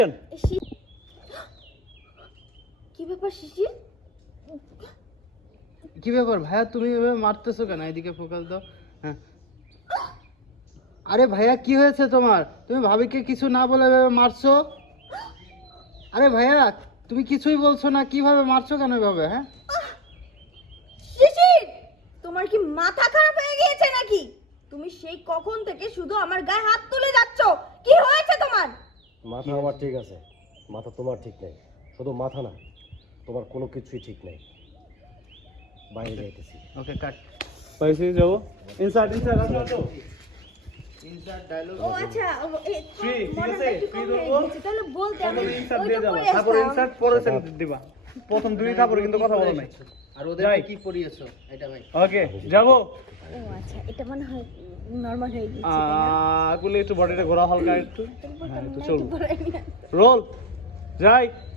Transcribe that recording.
কি ব্যাপার শিশির? কি ব্যাপার ভাইয়া, তুমি এভাবে মারতেছো কেন? এদিকে ফোকাস দাও। হ্যাঁ, আরে ভাইয়া কি হয়েছে তোমার? তুমি ভাবিকে কিছু না বলে এভাবে মারছো? আরে ভাইয়া তুমি কিছুই বলছো না, কিভাবে মারছো কেন এভাবে? হ্যাঁ শিশির, তোমার কি মাথা খারাপ হয়ে গিয়েছে নাকি? তুমি সেই কখন থেকে শুধু আমার গায়ে হাত তুলে যাচ্ছ। কি হয়েছে তোমার? মাথা আমার ঠিক আছে, মাথা তোমার ঠিক নেই। শুধু মাথা না, তোমার কোনো কিছুই ঠিক নেই। বাইরে যাইতেছি। ওকে কাট। पैसे जाओ इनसाइड इनसाइड আসো ইনসার্ট ডায়লগ। ও আচ্ছা, Free, ঠিক মনে আছে? একটু Free কম হয়ে দেবো। গেছে, তাহলে বলতে আমি ইনসার্ট ওইটা দিয়ে দাও, পরে তারপর আসতাম। ইনসার্ট পরে সেন্ট দিবা। প্রথম দুই তারপরে কিন্তু কথা বলো নাই। আর ওদেরকে কি পড়িয়েছো এটা ভাই? ওকে যাবো। ও আচ্ছা, এটা মনে হয় নরমাল হয়ে গিয়েছে, তাই না? আগুলে একটু বডিটা ঘোরা হালকা একটু। তারপর হ্যাঁ, তো তো মনে হয় চলো। একটু পরে নিয়ে আসতাম। রোল যাই।